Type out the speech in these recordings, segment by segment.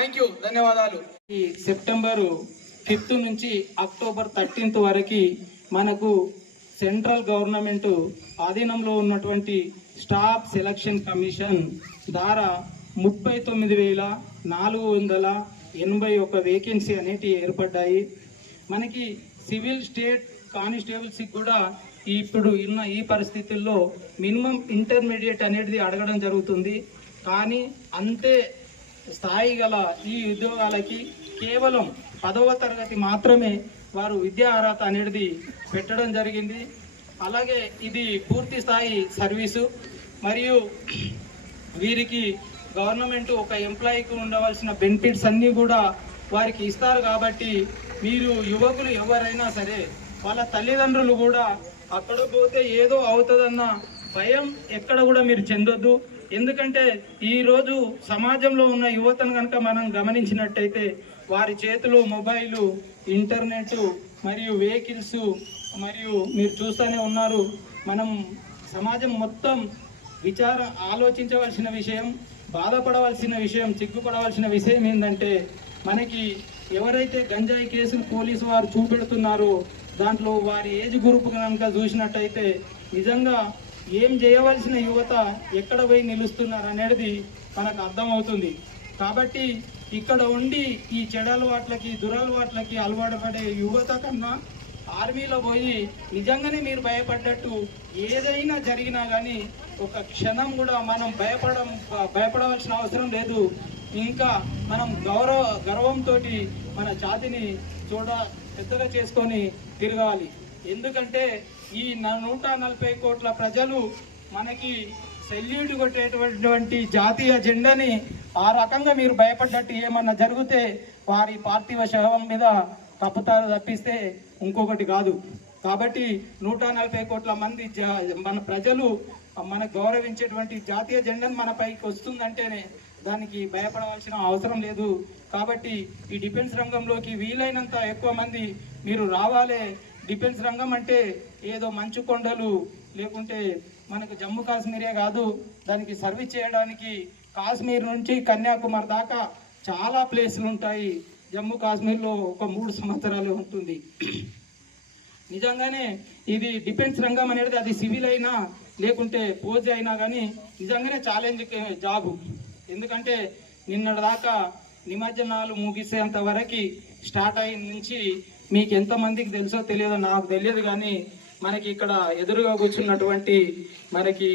Thank you ధన్యవాదాలు. ఈ September fifth నుంచి అక్టోబర్ థర్టీన్త్ వరకు మనకు సెంట్రల్ గవర్నమెంట్ ఆధీనంలో ఉన్నటువంటి స్టాఫ్ సెలక్షన్ కమిషన్ ద్వారా ముప్పై తొమ్మిది వేల నాలుగు వందల ఎనభై ఒక వేకెన్సీ అనేటివి ఏర్పడ్డాయి. మనకి సివిల్ స్టేట్ కానిస్టేబుల్స్కి కూడా ఇప్పుడు ఉన్న ఈ పరిస్థితుల్లో మినిమం ఇంటర్మీడియట్ అనేది అడగడం జరుగుతుంది. కానీ అంతే స్థాయి గల ఈ ఉద్యోగాలకి కేవలం పదవ తరగతి మాత్రమే వారు విద్యా అర్హత అనేది పెట్టడం జరిగింది. అలాగే ఇది పూర్తి స్థాయి సర్వీసు. మరియు వీరికి గవర్నమెంట్ ఒక ఎంప్లాయీకి ఉండవలసిన బెనిఫిట్స్ అన్నీ కూడా వారికి ఇస్తారు కాబట్టి మీరు యువకులు ఎవరైనా సరే వాళ్ళ తల్లిదండ్రులు కూడా అక్కడ పోతే ఏదో అవుతుందన్న భయం ఎక్కడ కూడా మీరు చెందొద్దు. ఎందుకంటే ఈరోజు సమాజంలో ఉన్న యువతను కనుక మనం గమనించినట్టయితే వారి చేతిలో మొబైలు ఇంటర్నెట్ మరియు వెహికల్స్ మరియు మీరు చూస్తూనే ఉన్నారు మనం సమాజం మొత్తం విచార ఆలోచించవలసిన విషయం బాధపడవలసిన విషయం చిక్కుపడవలసిన విషయం ఏంటంటే మనకి ఎవరైతే గంజాయి కేసులు పోలీసు వారు చూపెడుతున్నారో దాంట్లో వారి ఏజ్ గ్రూప్ కనుక చూసినట్టయితే నిజంగా ఏం చేయవలసిన యువత ఎక్కడ పోయి నిలుస్తున్నారు అనేది మనకు అర్థమవుతుంది. కాబట్టి ఇక్కడ ఉండి ఈ చెడలవాట్లకి దురలవాట్లకి అలవాటు పడే యువత కన్నా ఆర్మీలో పోయి నిజంగానే మీరు భయపడ్డట్టు ఏదైనా జరిగినా కానీ ఒక క్షణం కూడా మనం భయపడం భయపడవలసిన అవసరం లేదు. ఇంకా మనం గౌరవ గర్వంతో మన జాతిని చూడ పెద్దగా చేసుకొని తిరగాలి. ఎందుకంటే ఈ నూట నలభై కోట్ల ప్రజలు మనకి సెల్యూట్ కొట్టేటటువంటి జాతీయ జెండాని ఆ రకంగా మీరు భయపడ్డట్టు ఏమన్నా జరిగితే వారి పార్థివ శవం మీద తప్పుతారు తప్పిస్తే ఇంకొకటి కాదు. కాబట్టి నూట నలభై కోట్ల మంది జా- మన ప్రజలు మన గౌరవించేటువంటి జాతీయ జెండాను మన పైకి వస్తుందంటేనే దానికి భయపడవలసిన అవసరం లేదు. కాబట్టి ఈ డిఫెన్స్ రంగంలోకి వీలైనంత ఎక్కువ మంది మీరు రావాలే డిఫెన్స్ రంగం అంటే ఏదో మంచు కొండలు లేకుంటే మనకు జమ్మూ కాశ్మీరే కాదు దానికి సర్వీస్ చేయడానికి కాశ్మీర్ నుంచి కన్యాకుమారి దాకా చాలా ప్లేసులు ఉంటాయి. జమ్మూ కాశ్మీర్లో ఒక మూడు సంవత్సరాలు ఉంటుంది. నిజంగానే ఇది డిఫెన్స్ రంగం అనేది అది సివిల్ అయినా లేకుంటే పోజ్ అయినా కానీ నిజంగానే ఛాలెంజ్ జాబు ఎందుకంటే నిన్నటి దాకా నిమజ్జనాలు ముగిసేంత వరకు స్టార్ట్ అయిన నుంచి మీకు ఎంతమందికి తెలుసో తెలియదో నాకు తెలియదు కానీ మనకి ఇక్కడ ఎదురుగా కూర్చున్నటువంటి మనకి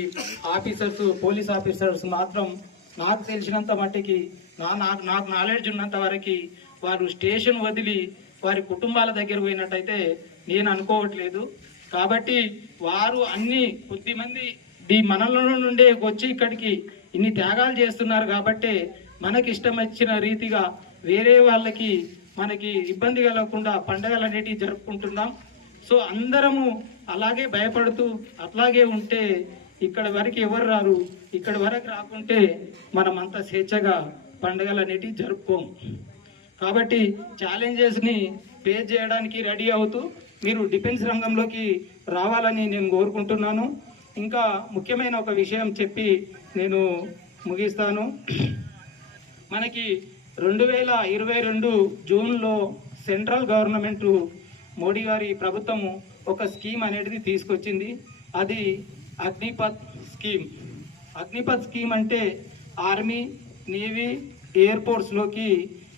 ఆఫీసర్స్ పోలీస్ ఆఫీసర్స్ మాత్రం నాకు తెలిసినంత మట్టికి నా నాకు నాకు నాలెడ్జ్ ఉన్నంత వరకు వారు స్టేషన్ వదిలి వారి కుటుంబాల దగ్గర పోయినట్టయితే నేను అనుకోవట్లేదు. కాబట్టి వారు అన్ని కొద్దిమంది ఈ మనలో నుండే వచ్చి ఇక్కడికి ఇన్ని త్యాగాలు చేస్తున్నారు కాబట్టి మనకి ఇష్టం వచ్చిన రీతిగా వేరే వాళ్ళకి మనకి ఇబ్బంది కలగకుండా పండగలు అనేటివి జరుపుకుంటున్నాం. సో అందరము అలాగే భయపడుతూ అట్లాగే ఉంటే ఇక్కడ వరకు ఎవరు రారు? ఇక్కడ వరకు రాకుంటే మనం అంత స్వేచ్ఛగా పండగలు అనేటివి జరుపుకోము. కాబట్టి ఛాలెంజెస్ని ఫేస్ చేయడానికి రెడీ అవుతూ మీరు డిఫెన్స్ రంగంలోకి రావాలని నేను కోరుకుంటున్నాను. ఇంకా ముఖ్యమైన ఒక విషయం చెప్పి నేను ముగిస్తాను. మనకి రెండు వేల ఇరవై రెండు జూన్లో సెంట్రల్ గవర్నమెంట్ మోడీ గారి ప్రభుత్వము ఒక స్కీమ్ అనేది తీసుకొచ్చింది. అది అగ్నిపథ్ స్కీమ్. అగ్నిపథ్ స్కీమ్ అంటే ఆర్మీ నేవీ ఎయిర్ ఫోర్స్లోకి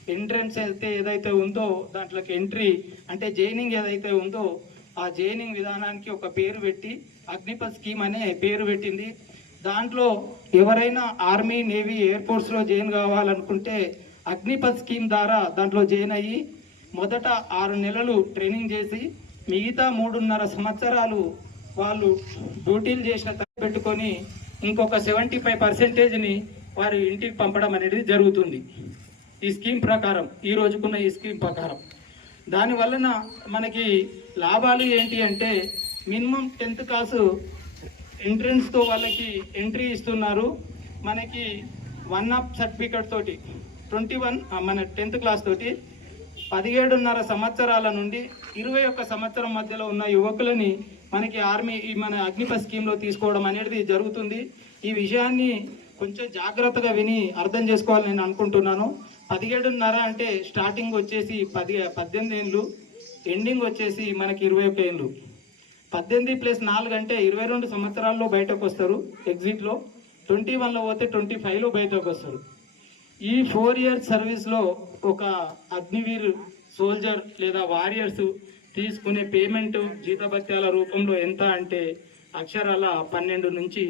ఎంట్రన్స్ అయితే ఏదైతే ఉందో దాంట్లోకి ఎంట్రీ అంటే జైనింగ్ ఏదైతే ఉందో ఆ జైనింగ్ విధానానికి ఒక పేరు పెట్టి అగ్నిపథ్ స్కీమ్ అనే పేరు పెట్టింది. దాంట్లో ఎవరైనా ఆర్మీ నేవీ ఎయిర్ ఫోర్స్లో జాయిన్ కావాలనుకుంటే అగ్నిపథ్ స్కీమ్ ద్వారా దాంట్లో జాయిన్ అయ్యి మొదట ఆరు నెలలు ట్రైనింగ్ చేసి మిగతా మూడున్నర సంవత్సరాలు వాళ్ళు డ్యూటీలు చేసిన పెట్టుకొని ఇంకొక సెవెంటీ ఫైవ్ పర్సెంటేజ్ని వారి ఇంటికి పంపడం అనేది జరుగుతుంది. ఈ స్కీమ్ ప్రకారం ఈ రోజుకున్న ఈ స్కీమ్ ప్రకారం. దాని వలన మనకి లాభాలు ఏంటి అంటే మినిమం టెన్త్ క్లాసు ఎంట్రన్స్తో వాళ్ళకి ఎంట్రీ ఇస్తున్నారు. మనకి వన్ అప్ సర్టిఫికెట్ తోటి ట్వంటీ వన్ మన టెన్త్ క్లాస్ తోటి పదిహేడున్నర సంవత్సరాల నుండి ఇరవై ఒక్క సంవత్సరం మధ్యలో ఉన్న యువకులని మనకి ఆర్మీ ఈ మన అగ్నిప స్కీమ్లో తీసుకోవడం అనేది జరుగుతుంది. ఈ విషయాన్ని కొంచెం జాగ్రత్తగా విని అర్థం చేసుకోవాలని నేను అనుకుంటున్నాను. పదిహేడున్నర అంటే స్టార్టింగ్ వచ్చేసి పది పద్దెనిమిది ఏళ్ళు ఎండింగ్ వచ్చేసి మనకి ఇరవై ఒక్క ఏళ్ళు పద్దెనిమిది ప్లస్ నాలుగు అంటే ఇరవై రెండు సంవత్సరాల్లో బయటకు వస్తారు ఎగ్జిట్లో. ట్వంటీ వన్లో పోతే ట్వంటీ ఫైవ్లో బయటకు వస్తారు. ఈ ఫోర్ ఇయర్స్ సర్వీస్లో ఒక అగ్నివీర్ సోల్జర్ లేదా వారియర్స్ తీసుకునే పేమెంట్ జీతభత్యాల రూపంలో ఎంత అంటే అక్షరాల పన్నెండు నుంచి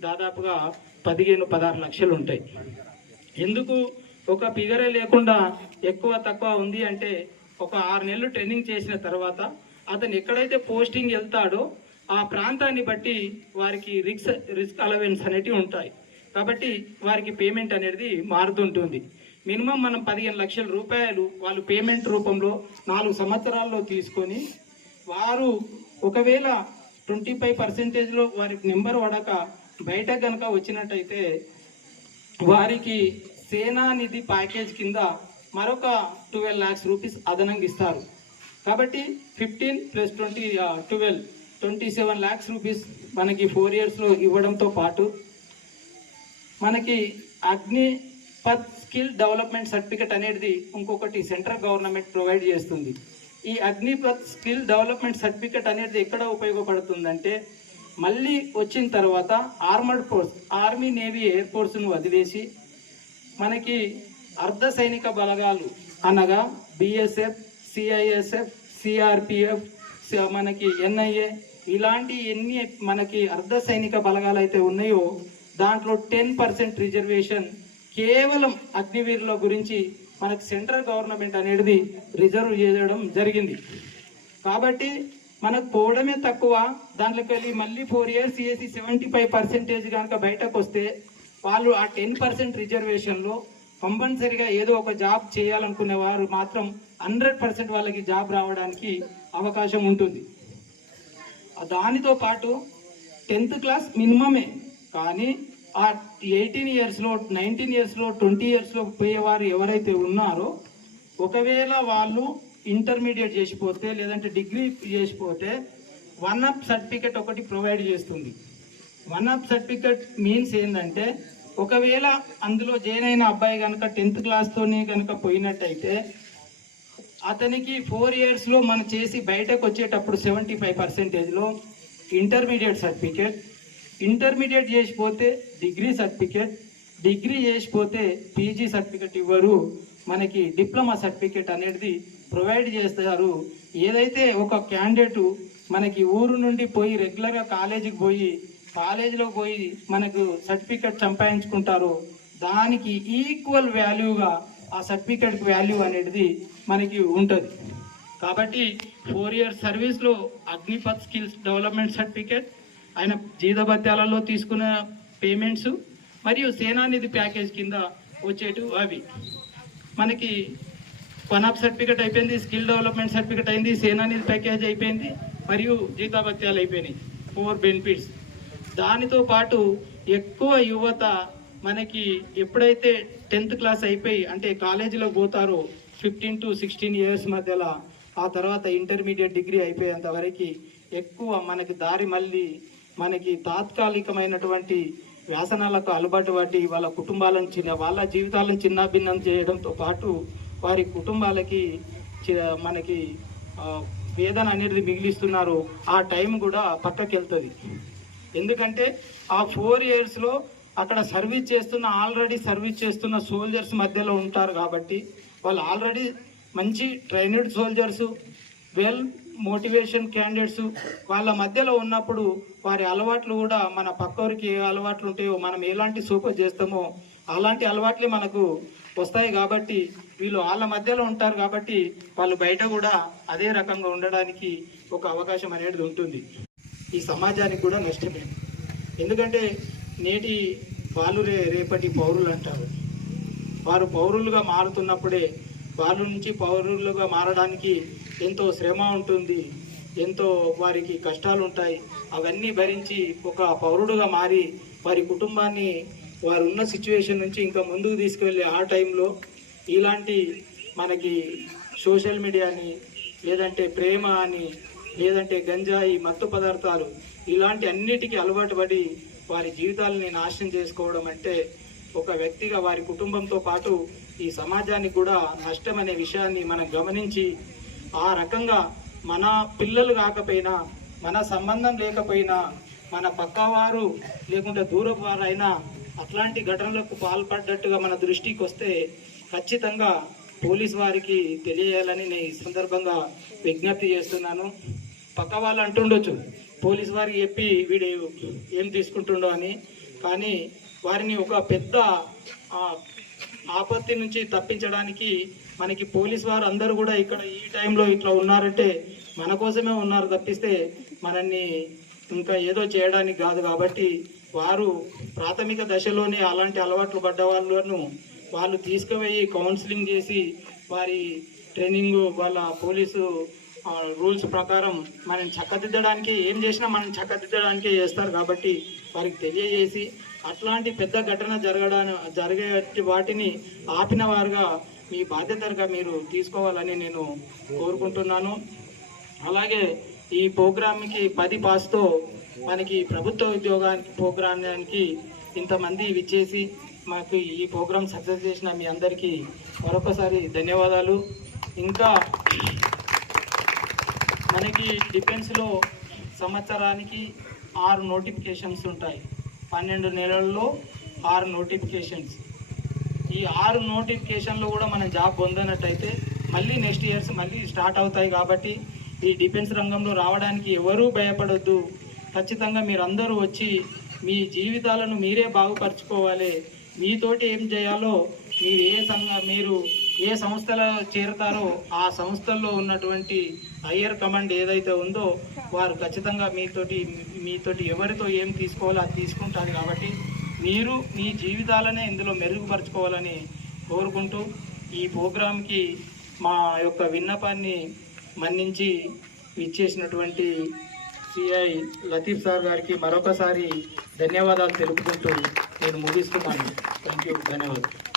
దాదాపుగా పదిహేను పదహారు లక్షలు ఉంటాయి. ఎందుకు ఒక ఫిగరే లేకుండా ఎక్కువ తక్కువ ఉంది అంటే ఒక ఆరు నెలలు ట్రైనింగ్ చేసిన తర్వాత అతను ఎక్కడైతే పోస్టింగ్ వెళ్తాడో ఆ ప్రాంతాన్ని బట్టి వారికి రిస్క్ రిస్క్ అలవెన్స్ అనేటివి ఉంటాయి. కాబట్టి వారికి పేమెంట్ అనేది మారుతుంటుంది. మినిమం మనం పదిహేను లక్షల రూపాయలు వాళ్ళు పేమెంట్ రూపంలో నాలుగు సంవత్సరాల్లో తీసుకొని వారు ఒకవేళ ట్వంటీ ఫైవ్ పర్సెంటేజ్లో వారికి నెంబర్ పడక బయట కనుక వచ్చినట్టయితే వారికి సేనానిధి ప్యాకేజ్ కింద మరొక ట్వెల్వ్ ల్యాక్స్ రూపీస్ అదనంగా ఇస్తారు. కాబట్టి fifteen plus twenty twelve twenty seven lakhs rupees మనకి ఫోర్ ఇయర్స్లో ఇవ్వడంతో పాటు మనకి అగ్నిపత్ స్కిల్ డెవలప్మెంట్ సర్టిఫికెట్ అనేది ఇంకొకటి సెంట్రల్ గవర్నమెంట్ ప్రొవైడ్ చేస్తుంది. ఈ అగ్నిపత్ స్కిల్ డెవలప్మెంట్ సర్టిఫికెట్ అనేది ఎక్కడ ఉపయోగపడుతుందంటే మళ్ళీ వచ్చిన తర్వాత armoured force army navy air ఫోర్స్ను వదిలేసి మనకి అర్ధ సైనిక బలగాలు అనగా బిఎస్ఎఫ్ సిఐఎస్ఎఫ్ సిఆర్పిఎఫ్ మనకి ఎన్ఐఏ ఇలాంటి ఎన్ని మనకి అర్ధ సైనిక బలగాలు అయితే ఉన్నాయో దాంట్లో టెన్ పర్సెంట్ రిజర్వేషన్ కేవలం అగ్నివీరుల గురించి మనకు సెంట్రల్ గవర్నమెంట్ అనేది రిజర్వ్ చేయడం జరిగింది. కాబట్టి మనకు పోవడమే తక్కువ. దాంట్లోకి వెళ్ళి మళ్ళీ ఫోర్ ఇయర్స్ చేసి సెవెంటీ ఫైవ్ పర్సెంటేజ్ కనుక బయటకు వస్తే వాళ్ళు ఆ టెన్ పర్సెంట్ రిజర్వేషన్లో కంపల్సరిగా ఏదో ఒక జాబ్ చేయాలనుకునే వారు మాత్రం హండ్రెడ్ పర్సెంట్ వాళ్ళకి జాబ్ రావడానికి అవకాశం ఉంటుంది. దానితో పాటు టెన్త్ క్లాస్ మినిమమే. కానీ ఆ ఎయిటీన్ ఇయర్స్లో నైన్టీన్ ఇయర్స్లో ట్వంటీ ఇయర్స్లో పోయేవారు ఎవరైతే ఉన్నారో ఒకవేళ వాళ్ళు ఇంటర్మీడియట్ చేసిపోతే లేదంటే డిగ్రీ చేసిపోతే వన్ అప్ సర్టిఫికెట్ ఒకటి ప్రొవైడ్ చేస్తుంది. వన్ అప్ సర్టిఫికెట్ మీన్స్ ఏంటంటే ఒకవేళ అందులో జాయిన్ అయిన అబ్బాయి కనుక టెన్త్ క్లాస్తోనే కనుక పోయినట్టయితే అతనికి ఫోర్ ఇయర్స్లో మనం చేసి బయటకు వచ్చేటప్పుడు సెవెంటీ ఫైవ్ పర్సెంటేజ్లో ఇంటర్మీడియట్ సర్టిఫికేట్ ఇంటర్మీడియట్ చేసిపోతే డిగ్రీ సర్టిఫికేట్ డిగ్రీ చేసిపోతే పీజీ సర్టిఫికేట్ ఇవ్వరు. మనకి డిప్లొమా సర్టిఫికేట్ అనేది ప్రొవైడ్ చేస్తారు. ఏదైతే ఒక క్యాండిడేట్ మనకి ఊరు నుండి పోయి రెగ్యులర్గా కాలేజీకి పోయి కాలేజీలో పోయి మనకు సర్టిఫికేట్ సంపాదించుకుంటారో దానికి ఈక్వల్ వాల్యూగా ఆ సర్టిఫికేట్ వాల్యూ అనేది మనకి ఉంటుంది. కాబట్టి ఫోర్ ఇయర్ సర్వీస్లో అగ్నిపత్ స్కిల్స్ డెవలప్మెంట్ సర్టిఫికేట్ ఆయన జీతభత్యాలలో తీసుకున్న పేమెంట్స్ మరియు సేనానిధి ప్యాకేజ్ కింద వచ్చేటు అవి. మనకి వన్ ఆఫ్ సర్టిఫికేట్ అయిపోయింది స్కిల్ డెవలప్మెంట్ సర్టిఫికేట్ అయింది సేనానిధి ప్యాకేజ్ అయిపోయింది మరియు జీతాభత్యాలు అయిపోయినాయి. ఫోర్ బెనిఫిట్స్ దానితో పాటు ఎక్కువ యువత మనకి ఎప్పుడైతే టెన్త్ క్లాస్ అయిపోయి అంటే కాలేజీలో పోతారో ఫిఫ్టీన్ టు సిక్స్టీన్ ఇయర్స్ మధ్యలో ఆ తర్వాత ఇంటర్మీడియట్ డిగ్రీ అయిపోయేంత వరకు ఎక్కువ మనకి దారి మళ్ళీ మనకి తాత్కాలికమైనటువంటి వ్యాసనాలకు అలవాటు పడి వాళ్ళ కుటుంబాలను చిన్న వాళ్ళ జీవితాలను చిన్నాభిన్నం చేయడంతో పాటు వారి కుటుంబాలకి చి- మనకి వేదన అనేది మిగిలిస్తున్నారు. ఆ టైం కూడా పక్కకి వెళ్తుంది ఎందుకంటే ఆ ఫోర్ ఇయర్స్లో అక్కడ సర్వీస్ చేస్తున్న ఆల్రెడీ సర్వీస్ చేస్తున్న సోల్జర్స్ మధ్యలో ఉంటారు కాబట్టి వాళ్ళు ఆల్రెడీ మంచి trained soldiers well motivation candidates వాళ్ళ మధ్యలో ఉన్నప్పుడు వారి అలవాట్లు కూడా మన పక్కవరికి ఏ అలవాట్లు ఉంటాయో మనం ఎలాంటి సూపర్ చేస్తామో అలాంటి అలవాట్లే మనకు వస్తాయి కాబట్టి వీళ్ళు వాళ్ళ మధ్యలో ఉంటారు కాబట్టి వాళ్ళు బయట కూడా అదే రకంగా ఉండడానికి ఒక అవకాశం అనేది ఉంటుంది. ఈ సమాజానికి కూడా నష్టమే. ఎందుకంటే నేటి వాళ్ళు రే రేపటి పౌరులు అంటారు. వారు పౌరులుగా మారుతున్నప్పుడే వాళ్ళ నుంచి పౌరులుగా మారడానికి ఎంతో శ్రమ ఉంటుంది. ఎంతో వారికి కష్టాలు ఉంటాయి అవన్నీ భరించి ఒక పౌరుడుగా మారి వారి కుటుంబాన్ని వారు ఉన్న సిచ్యువేషన్ నుంచి ఇంకా ముందుకు తీసుకువెళ్ళే ఆ టైంలో ఇలాంటి మనకి సోషల్ మీడియాని లేదంటే ప్రేమ అని లేదంటే గంజాయి మత్తు పదార్థాలు ఇలాంటి అన్నిటికీ అలవాటు పడి వారి జీవితాలని నాశనం చేసుకోవడం అంటే ఒక వ్యక్తిగా వారి కుటుంబంతో పాటు ఈ సమాజానికి కూడా నష్టం అనే విషయాన్ని మనం గమనించి ఆ రకంగా మన పిల్లలు కాకపోయినా మన సంబంధం లేకపోయినా మన పక్కవారు లేకుంటే దూరపు వారైనా అట్లాంటి ఘటనలకు పాల్పడ్డట్టుగా మన దృష్టికి వస్తే ఖచ్చితంగా పోలీస్ వారికి తెలియజేయాలని నేను ఈ సందర్భంగా విజ్ఞప్తి చేస్తున్నాను. పక్క వాళ్ళు అంటుండొచ్చు పోలీస్ వారికి చెప్పి వీడు ఏం తీసుకుంటుండో అని. కానీ వారిని ఒక పెద్ద ఆపత్తి నుంచి తప్పించడానికి మనకి పోలీస్ వారు అందరూ కూడా ఇక్కడ ఈ టైంలో ఇట్లా ఉన్నారంటే మన కోసమే ఉన్నారు తప్పిస్తే మనల్ని ఇంకా ఏదో చేయడానికి కాదు కాబట్టి వారు ప్రాథమిక దశలోనే అలాంటి అలవాట్లు పడ్డ వాళ్ళను వాళ్ళు తీసుకుపోయి కౌన్సిలింగ్ చేసి వారి ట్రైనింగ్ వాళ్ళ పోలీసు రూల్స్ ప్రకారం మనం చక్కదిద్దడానికి ఏం చేసినా మనం చక్కదిద్దడానికే చేస్తారు కాబట్టి వారికి తెలియజేసి అట్లాంటి పెద్ద ఘటన జరగడాన్ని జరిగే వాటిని ఆపిన వారుగా మీ బాధ్యతగా మీరు తీసుకోవాలని నేను కోరుకుంటున్నాను. అలాగే ఈ ప్రోగ్రామ్కి పది పాస్తో మనకి ప్రభుత్వ ఉద్యోగానికి ప్రోగ్రామానికి ఇంతమంది విచ్చేసి మాకు ఈ ప్రోగ్రామ్ సక్సెస్ చేసిన మీ అందరికీ మరొకసారి ధన్యవాదాలు. ఇంకా మనకి డిఫెన్స్లో సంవత్సరానికి ఆరు నోటిఫికేషన్స్ ఉంటాయి. పన్నెండు నెలల్లో ఆరు నోటిఫికేషన్స్ ఈ ఆరు నోటిఫికేషన్లో కూడా మనం జాబ్ పొందినట్టయితే మళ్ళీ నెక్స్ట్ ఇయర్స్ మళ్ళీ స్టార్ట్ అవుతాయి కాబట్టి ఈ డిఫెన్స్ రంగంలో రావడానికి ఎవరూ భయపడొద్దు. ఖచ్చితంగా మీరందరూ వచ్చి మీ జీవితాలను మీరే బాగుపరచుకోవాలి. మీతోటి ఏం చేయాలో మీరు ఏ సంఘ మీరు ఏ సంస్థలో చేరుతారో ఆ సంస్థల్లో ఉన్నటువంటి హయ్యర్ కమాండ్ ఏదైతే ఉందో వారు ఖచ్చితంగా మీతోటి మీతోటి ఎవరితో ఏం తీసుకోవాలో అది తీసుకుంటారు కాబట్టి మీరు మీ జీవితాలనే ఇందులో మెరుగుపరచుకోవాలని కోరుకుంటూ ఈ ప్రోగ్రాంకి మా యొక్క విన్నపాన్ని మన్నించి ఇచ్చేసినటువంటి సిఐ లతీఫ్ సార్ గారికి మరొకసారి ధన్యవాదాలు తెలుపుకుంటూ నేను ముగిస్తున్నాను. థ్యాంక్ యూ ధన్యవాదాలు.